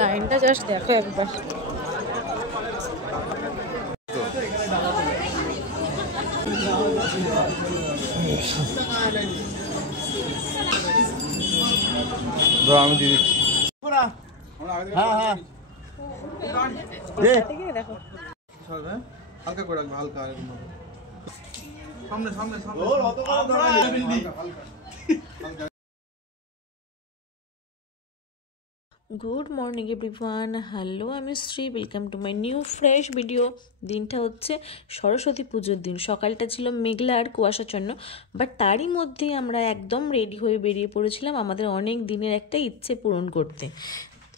লাইনটা জাস্ট দেখো একবার। আমি দিয়ে দিচ্ছি। দেখো হালকা করে রাখবে, হালকা সামনে সামনে সামনে। গুড মর্নিং এভরিওয়ান, হ্যালো আমি Shri, welcome to my new fresh video. দিনটা হচ্ছে সরস্বতী পুজোর দিন। সকালটা ছিল মেঘলা আর কুয়াশাচ্ছন্ন, বাট তারই মধ্যেই আমরা একদম রেডি হয়ে বেরিয়ে পড়েছিলাম আমাদের অনেক দিনের একটা ইচ্ছে পূরণ করতে।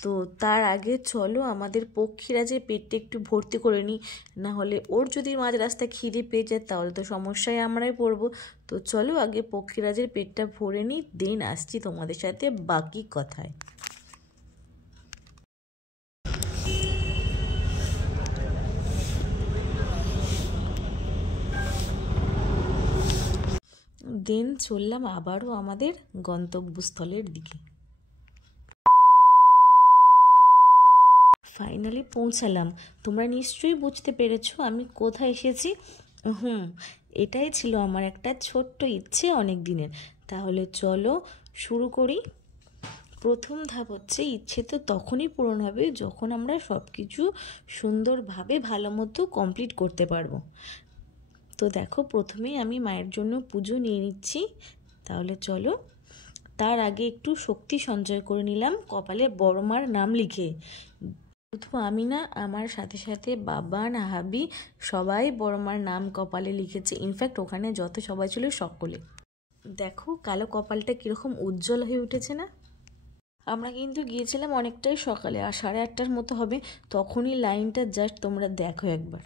তো তার আগে চলো আমাদের পক্ষীরাজের পেটটা একটু ভর্তি করে নিই, না হলে ওর যদি মাঝ রাস্তায় খিদে পেয়ে যায় তাহলে তো সমস্যায় আমরাই পড়বো। তো চলো আগে পক্ষীরাজের পেটটা ভরে নিই, দেন আসছি তোমাদের সাথে বাকি কথায়। দেন চললাম আবারও আমাদের গন্তব্যস্থলের দিকে। ফাইনালি পৌঁছালাম। তোমরা নিশ্চয়ই বুঝতে পেরেছো আমি কোথায় এসেছি। এটাই ছিল আমার একটা ছোট্ট ইচ্ছে অনেক দিনের। তাহলে চলো শুরু করি। প্রথম ধাপ হচ্ছে, ইচ্ছে তো তখনই পূরণ হবে যখন আমরা সব কিছু সুন্দরভাবে ভালো মতো কমপ্লিট করতে পারবো। তো দেখো প্রথমেই আমি মায়ের জন্য পুজো নিয়ে নিচ্ছি। তাহলে চলো, তার আগে একটু শক্তি সঞ্চয় করে নিলাম কপালে বড় মার নাম লিখে। শুধু আমি না, আমার সাথে সাথে বাবা না হাবি সবাই বড় মার নাম কপালে লিখেছে। ইনফ্যাক্ট ওখানে যত সবাই ছিল সকলে। দেখো কালো কপালটা কীরকম উজ্জ্বল হয়ে উঠেছে না। আমরা কিন্তু গিয়েছিলাম অনেকটাই সকালে, আর 8:30টার মতো হবে। তখনই লাইনটা জাস্ট তোমরা দেখো একবার।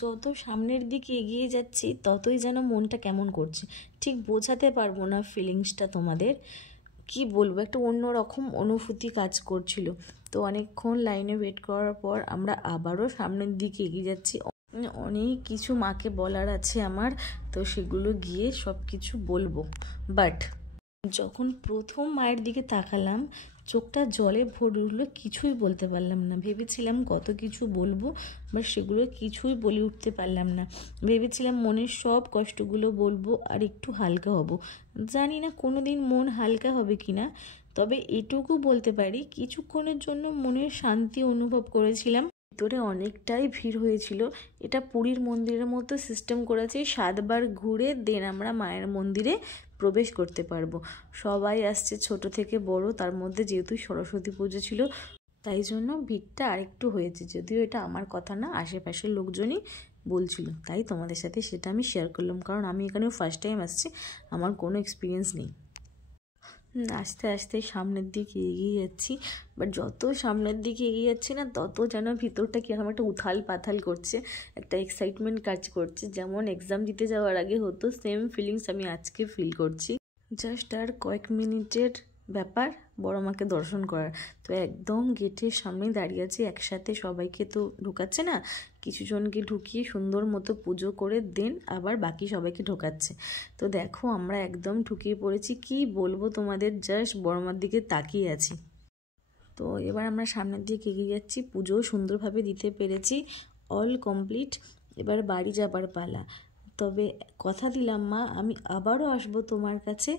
যত সামনের দিকে এগিয়ে যাচ্ছি ততই যেন মনটা কেমন করছে, ঠিক বোঝাতে পারবো না ফিলিংসটা তোমাদের। কি বলবো, একটা অন্যরকম অনুভূতি কাজ করছিল। তো অনেকক্ষণ লাইনে ওয়েট করার পর আমরা আবারও সামনের দিকে এগিয়ে যাচ্ছি। অনেক কিছু মাকে বলার আছে আমার, তো সেগুলো গিয়ে সব কিছু বলবো। বাট যখন প্রথম মায়ের দিকে তাকালাম চোখটা জলে ভরে উঠলো, কিছুই বলতে পারলাম না। ভেবেছিলাম কত কিছু বলবো, বাট সেগুলো কিছুই বলে উঠতে পারলাম না। ভেবেছিলাম মনের সব কষ্টগুলো বলবো আর একটু হালকা হব। জানি না কোনো দিন মন হালকা হবে কি না, তবে এটুকু বলতে পারি কিছুক্ষণের জন্য মনের শান্তি অনুভব করেছিলাম। ভিতরে অনেকটাই ভিড় হয়েছিল। এটা পুরীর মন্দিরের মতো সিস্টেম করেছে, 7 বার ঘুরে দেন আমরা মায়ের মন্দিরে প্রবেশ করতে পারবো। সবাই আসছে ছোট থেকে বড়, তার মধ্যে যেহেতু সরস্বতী পুজো ছিল তাই জন্য ভিড়টা আরেকটু হয়েছে। যদিও এটা আমার কথা না, আশেপাশের লোকজনই বলছিল, তাই তোমাদের সাথে সেটা আমি শেয়ার করলাম, কারণ আমি এখানে ফার্স্ট টাইম আসছি, আমার কোনো এক্সপিরিয়েন্স নেই। আস্তে আস্তে সামনের দিকে এগিয়ে যাচ্ছি, বাট যত সামনের দিকে এগিয়ে যাচ্ছি না তত যেন ভিতরটা কীরকম একটা উথাল পাথাল করছে, একটা এক্সাইটমেন্ট কাজ করছে। যেমন এক্সাম দিতে যাওয়ার আগে হতো, সেম ফিলিংস আমি আজকে ফিল করছি। জাস্ট আর কয়েক মিনিটের ব্যাপার বড় মাকে দর্শন করার। তো একদম গেটের সামনে দাঁড়িয়ে আছি, একসাথে সবাইকে তো ঢোকাচ্ছে না, কিছু জনকে ঢুকিয়ে সুন্দর মতো পুজো করে দেন আবার বাকি সবাইকে ঢোকাচ্ছে। তো দেখো আমরা একদম ঢুকিয়ে পড়েছি, কি বলবো তোমাদের, জাস্ট বড় মার দিকে তাকিয়ে আছি। তো এবার আমরা সামনের দিকে এগিয়ে যাচ্ছি, পুজো সুন্দরভাবে দিতে পেরেছি, অল কমপ্লিট। এবার বাড়ি যাবার পালা। তবে কথা দিলাম মা, আমি আবারও আসবো তোমার কাছে,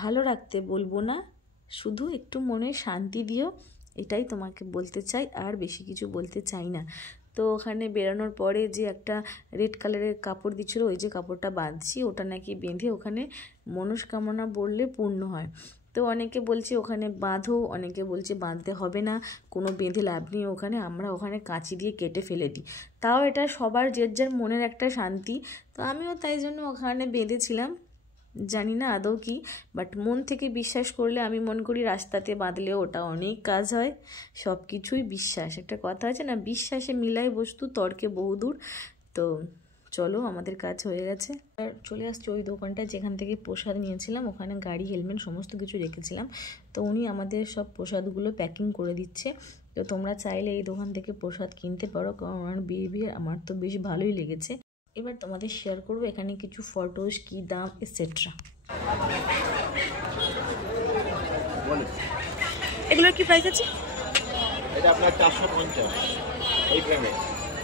ভালো রাখতে বলবো না, শুধু একটু মনে শান্তি দিও, এটাই তোমাকে বলতে চাই, আর বেশি কিছু বলতে চাই না। তো ওখানে বেরোনোর পরে যে একটা রেড কালারের কাপড় দিচ্ছিলো, ওই যে কাপড়টা বাঁধছি, ওটা নাকি বেঁধে ওখানে মনস্কামনা বললে পূর্ণ হয়। তো অনেকে বলছে ওখানে বাঁধো, অনেকে বলছে বাঁধতে হবে না, কোনো বেঁধে লাভ নেই ওখানে, আমরা ওখানে কাঁচি দিয়ে কেটে ফেলে দিই। তাও এটা সবার যে যার মনের একটা শান্তি, তো আমিও তাই জন্য ওখানে বেঁধেছিলাম। জানি না আদৌ কি, বাট মন থেকে বিশ্বাস করলে আমি মনে করি রাস্তাতে বাঁধলেও ওটা অনেক কাজ হয়। সব কিছুই বিশ্বাস, একটা কথা আছে না, বিশ্বাসে মিলায় বস্তু তর্কে বহুদূর। তো চলো আমাদের কাজ হয়ে গেছে, আর চলে আসছে ওই দোকানটা যেখান থেকে প্রসাদ নিয়েছিলাম। ওখানে গাড়ি, হেলমেট সমস্ত কিছু রেখেছিলাম। তো উনি আমাদের সব প্রসাদগুলো প্যাকিং করে দিচ্ছে। তো তোমরা চাইলে এই দোকান থেকে প্রসাদ কিনতে পারো, কারণ ওনার বিহেভিয়ার আমার তো বেশ ভালোই লেগেছে। এবার তোমাদের শেয়ার করবো এখানে কিছু ফটোস, কি দাম এটসেট্রা। এগুলোর কি প্রাইস আছে? এটা আপনার 450 এই ফ্রেমে,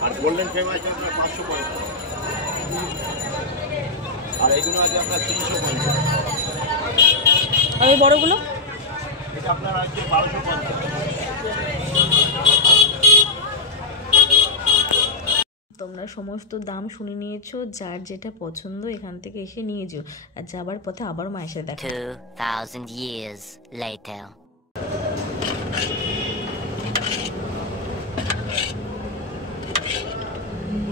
আর গোল্ডেন ফ্রেম আছে আপনার 550, আর এইগুলো আছে আপনার 350। আর ওই বড়গুলো এটা আপনার আছে 1250। তোমরা সমস্ত দাম শুনে নিয়েছো, যার যেটা পছন্দ এখান থেকে এসে নিয়ে যেও, আর যাবার পথে আবার মায়ের সাথে দেখা। 2000 years later.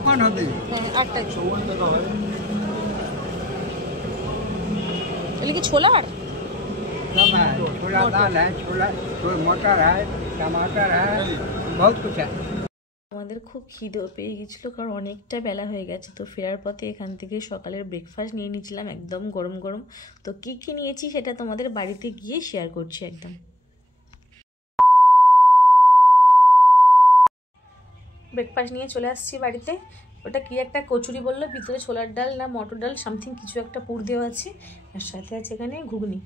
कौन होते হ্যাঁ 8টা। 54 টাকা হয়। তাহলে কি ছোলা আর सब है, छोला दाल है, छोला मटर है, टमाटर है, बहुत कुछ है। আমাদের খুব খিদেও পেয়ে গেছিলো, কারণ অনেকটা বেলা হয়ে গেছে। তো ফেরার পথে এখান থেকে সকালের ব্রেকফাস্ট নিয়ে নিয়েছিলাম একদম গরম গরম। তো কী কী নিয়েছি সেটা তোমাদের বাড়িতে গিয়ে শেয়ার করছি একদম। ব্রেকফাস্ট নিয়ে চলে আসছি বাড়িতে। ওটা কি একটা কচুরি বললো, ভিতরে ছোলার ডাল না মটর ডাল সামথিং কিছু একটা পুর দেওয়া আছে, আর সাথে আছে এখানে ঘুগনি।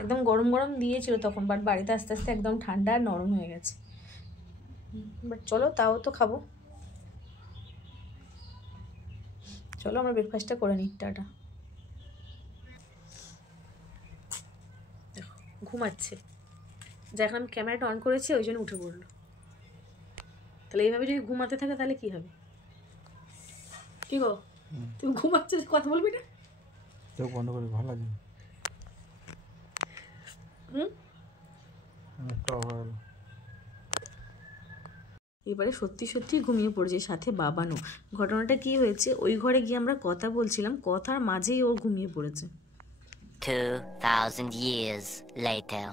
একদম গরম গরম দিয়েছিল তখন, বাট বাড়িতে আস্তে আস্তে একদম ঠান্ডা আর নরম হয়ে গেছে। বাট চলো তাও তো খাবো, চলো আমরা ব্রেকফাস্টটা করে নিই। টাটা। দেখো ঘুমাচ্ছে, যখন আমি ক্যামেরাটা অন করেছি ওই জন্য উঠে পড়লো। তাহলে এইভাবে যদি ঘুমাতে থাকে তাহলে কি হবে? কি গো তুমি ঘুমাচ্ছিস, কথা বলবি না? চোখ বন্ধ করে ভালো লাগে। এবারে সত্যি সত্যি ঘুমিয়ে পড়েছে, সাথে বাবানও। ঘটনাটা কি হয়েছে, ওই ঘরে গিয়ে আমরা কথা বলছিলাম, কথার মাঝেই ও ঘুমিয়ে পড়েছে। 2000 years later.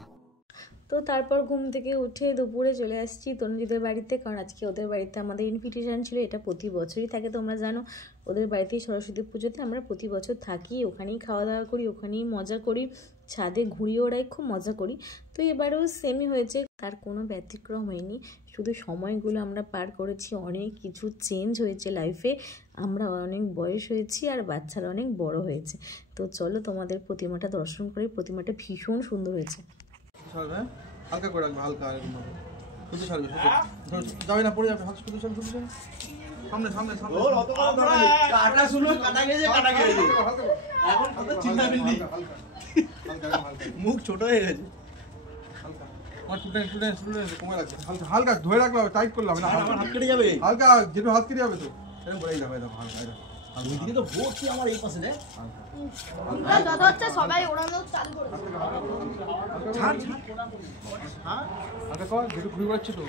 তো তারপর ঘুম থেকে উঠে দুপুরে চলে আসছি তনুজিদের বাড়িতে, কারণ আজকে ওদের বাড়িতে আমাদের ইনভিটেশন ছিল। এটা প্রতি বছরই থাকে, তোমরা জানো। ওদের বাড়িতেই সরস্বতী পুজোতে আমরা প্রতি বছর থাকি, ওখানেই খাওয়া দাওয়া করি, ওখানেই মজা করি, ছাদে ঘুরিয়ে ওড়াই, খুব মজা করি। তো এবারেও সেমই হয়েছে, তার কোনো ব্যতিক্রম হয়নি। শুধু সময়গুলো আমরা পার করেছি, অনেক কিছু চেঞ্জ হয়েছে লাইফে, আমরা অনেক বয়স হয়েছি আর বাচ্চারা অনেক বড় হয়েছে। তো চলো তোমাদের প্রতিমাটা দর্শন করি। প্রতিমাটা ভীষণ সুন্দর হয়েছে। সরবে, হ্যাঁ? হালকা করে রাখবে, হালকা এরকম ভাবে। শুধু সরবে, শুধু যাবে না, পড়ে যাবে। হাত শুধু সরবে, শুধু সরবে। সামনে সামনে সামনে। কাটা শুনো, কাটা গেছে। এখন কত চিন্তা বিল্লি, মুখ ছোট হয়ে গেছে। হালকা আমার স্টুডেন্ট কমে রাখবে। হালকা হালকা ধরে রাখলে হবে, টাইট করলে হবে না। আমার হাত কেটে যাবে। হালকা যেটা হাত কেটে যাবে তো এরকম করেই যাবে। দেখো হালকা এটা ওইদিকে তো ভর্তি, আমার এই পাশে দেখ। যত হচ্ছে সবাই ওড়ানো চালু করে হালকা কর, যেটু ঘুরে বেড়াচ্ছে তো।